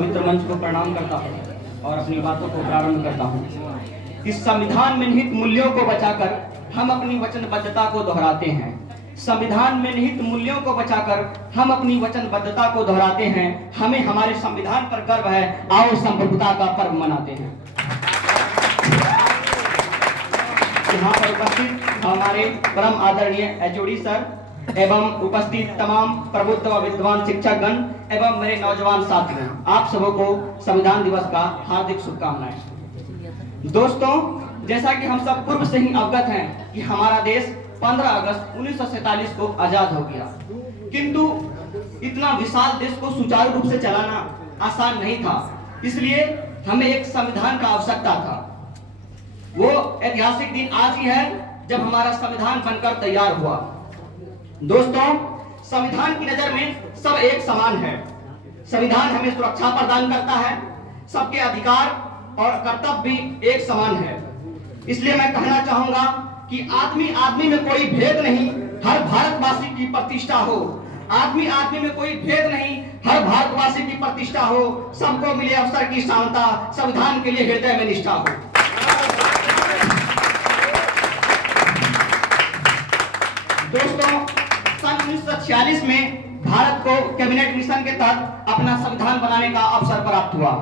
पवित्र मंच को प्रणाम करता हूँ और अपनी बातों को प्रारंभ करता हूँ। इस संविधान में निहित मूल्यों को बचाकर हम अपनी वचनबद्धता को दोहराते हैं। संविधान में निहित मूल्यों को बचाकर हम अपनी वचनबद्धता को दोहराते हैं। हमें हमारे संविधान पर गर्व है। आओ संप्रभुता का पर्व मनाते हैं। यहाँ पर उपस्थित हमारे परम आदरणीय एचओडी सर एवं उपस्थित तमाम प्रबुद्ध व विद्वान शिक्षकगण एवं मेरे नौजवान साथियों, आप सबों को संविधान दिवस का हार्दिक शुभकामनाएं। दोस्तों, जैसा कि हम सब पूर्व से ही अवगत हैं कि हमारा देश 15 अगस्त 1947 को आजाद हो गया, किंतु इतना विशाल देश को सुचारू रूप से चलाना आसान नहीं था। इसलिए हमें एक संविधान का आवश्यकता था। वो ऐतिहासिक दिन आज ही है जब हमारा संविधान बनकर तैयार हुआ। दोस्तों, संविधान की नजर में सब एक समान है। संविधान हमें सुरक्षा प्रदान करता है। सबके अधिकार और कर्तव्य भी एक समान है। इसलिए मैं कहना चाहूंगा कि आदमी आदमी में कोई भेद नहीं, हर भारतवासी की प्रतिष्ठा हो। आदमी आदमी में कोई भेद नहीं, हर भारतवासी की प्रतिष्ठा हो। सबको मिले अवसर की समानता, संविधान के लिए हृदय में निष्ठा हो। दोस्तों, सन 1946 में भारत को कैबिनेट मिशन के तहत अपना संविधान बनाने का अवसर प्राप्त हुआ।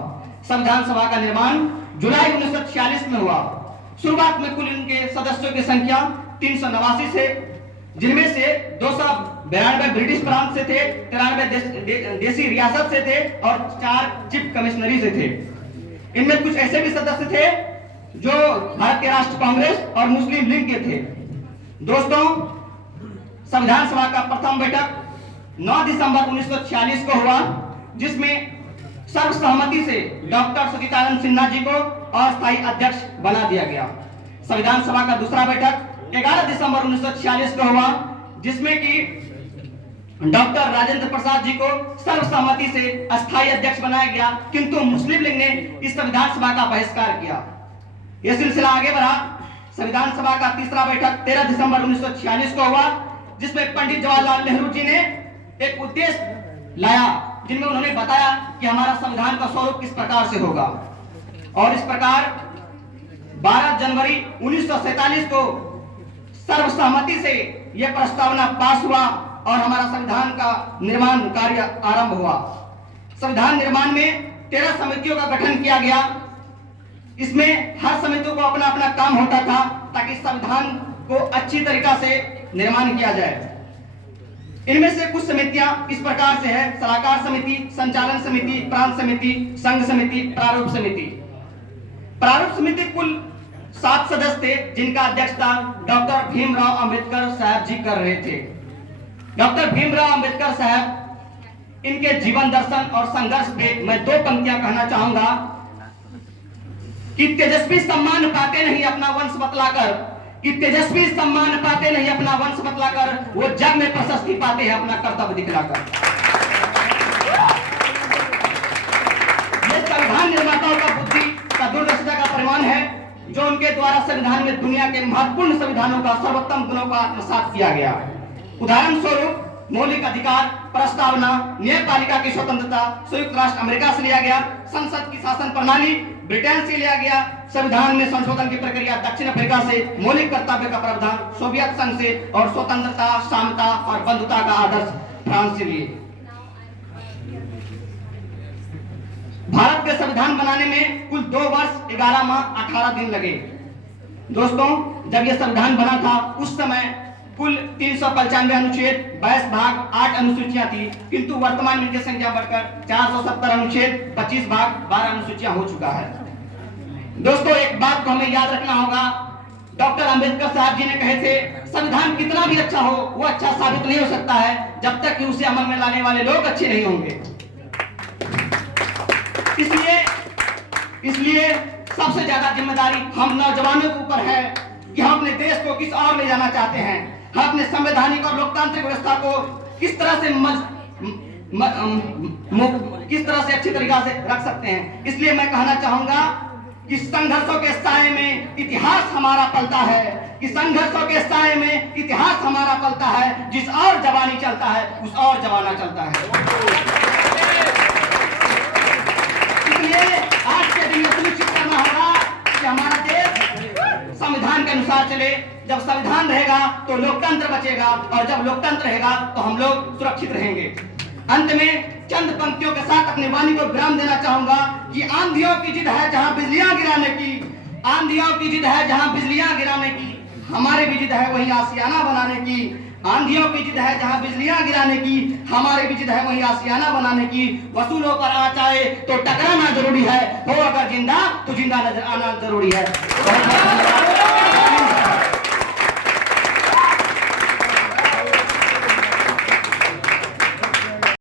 संविधान सभा का निर्माण जुलाई 1946 में हुआ। शुरुआत में कुल इनके सदस्यों की संख्या 389 से, जिनमें से 292 ब्रिटिश प्रांत से थे, 93 देसी रियासत से थे और 4 चीफ कमिश्नरी से थे। इनमें कुछ ऐसे भी सदस्य थे जो भारत के राष्ट्र कांग्रेस और मुस्लिम लीग के थे। दोस्तों, संविधान सभा का प्रथम बैठक 9 दिसंबर 1946 को हुआ, जिसमें सर्वसहमति से डॉक्टर सचिदानंद सिन्हा जी को अस्थायी अध्यक्ष बना दिया गया। संविधान सभा का दूसरा बैठक 11 दिसंबर 1946 को हुआ, जिसमें कि डॉक्टर राजेंद्र प्रसाद जी को सर्वसहमति से अस्थायी अध्यक्ष बनाया गया, किंतु मुस्लिम लीग ने इस संविधान सभा का बहिष्कार किया। यह सिलसिला आगे बढ़ा। संविधान सभा का तीसरा बैठक 13 दिसंबर 1946 को हुआ, जिसमें पंडित जवाहरलाल नेहरू जी ने एक उद्देश्य लाया, जिनमें उन्होंने बताया कि हमारा संविधान का स्वरूप किस प्रकार से होगा। और इस प्रकार 12 जनवरी 1947 को सर्वसहमति से यह प्रस्तावना पास हुआ और हमारा संविधान का निर्माण कार्य आरंभ हुआ। संविधान निर्माण में 13 समितियों का गठन किया गया। इसमें हर समिति को अपना अपना काम होता था, ताकि संविधान को अच्छी तरीका से निर्माण किया जाए। इनमें से कुछ समितियां इस प्रकार से है: सलाहकार समिति, संचालन समिति, प्रांत समिति, संघ समिति, प्रारूप समिति। प्रारूप समिति कुल 7 सदस्य थे, जिनका अध्यक्षता डॉक्टर भीमराव अंबेडकर साहब जी कर रहे थे। डॉक्टर भीमराव अंबेडकर साहब, इनके जीवन दर्शन और संघर्ष पे मैं 2 पंक्तियां कहना चाहूंगा कि तेजस्वी सम्मान पाते नहीं अपना वंश बतलाकर, कि तेजस्वी सम्मान पाते नहीं अपना वंश बतलाकर, वो जग में प्रशस्ति पाते हैं अपना कर्तव्य दिखलाकर। ये संविधान निर्माताओं का बुद्धि का दूरदर्शिता का परिमाण है, जो उनके द्वारा संविधान में दुनिया के महत्वपूर्ण संविधानों का सर्वोत्तम गुणों का आत्मसात किया गया। उदाहरण स्वरूप मौलिक अधिकार, प्रस्तावना, न्यायपालिका की स्वतंत्रता संयुक्त राष्ट्र अमेरिका से लिया गया। संसद की शासन प्रणाली ब्रिटेन से लिया गया। संविधान में संशोधन की प्रक्रिया दक्षिण अफ्रीका से, मौलिक कर्तव्य का प्रावधान सोवियत संघ से और स्वतंत्रता, समता और बंधुता का आदर्श फ्रांस से लिए। भारत के संविधान बनाने में कुल 2 वर्ष 11 माह 18 दिन लगे। दोस्तों, जब यह संविधान बना था उस समय कुल 395 अनुच्छेद, 22 भाग, 8 अनुसूचियां थी, किंतु वर्तमान में इनकी संख्या बढ़कर 470 अनुच्छेद, 25 भाग, 12 अनुसूचियां हो चुका है। दोस्तों, एक बात को हमें याद रखना होगा, डॉक्टर अंबेडकर साहब जी ने कहे थे, संविधान कितना भी अच्छा हो, वो अच्छा साबित नहीं हो सकता है जब तक कि उसे अमल में लाने वाले लोग अच्छे नहीं होंगे। इसलिए सबसे ज्यादा जिम्मेदारी हम नौजवानों के ऊपर है कि हम अपने देश को किस ओर ले जाना चाहते हैं। हम अपने संवैधानिक और लोकतांत्रिक व्यवस्था को किस तरह से अच्छी तरीका से रख सकते हैं। इसलिए मैं कहना चाहूंगा कि संघर्षों के साए में इतिहास हमारा पलता है, कि संघर्षों के साए में इतिहास हमारा पलता है। जिस और जवानी चलता है उस और जमाना चलता है। चले, जब संविधान रहेगा तो लोकतंत्र बचेगा, और जब लोकतंत्र रहेगा तो हम लोग सुरक्षित रहेंगे। अंत में चंद पंक्तियों के साथ अपनी वाणी को विराम देना चाहूंगा कि आंधियों की जिद है जहां बिजलियां गिराने की, आंधियों की जिद है जहां बिजलियां गिराने की, हमारे भी जिद है वहीं आशियाना बनाने की। आंधियों की जिद है जहां बिजलियां गिराने की, हमारे भी जिद है वहीं आशियाना बनाने की। वसूलों पर आँच आए तो टकराना जरूरी है, हो अगर जिंदा तो जिंदा नजर आना जरूरी है। बहुत बहुत धन्यवाद।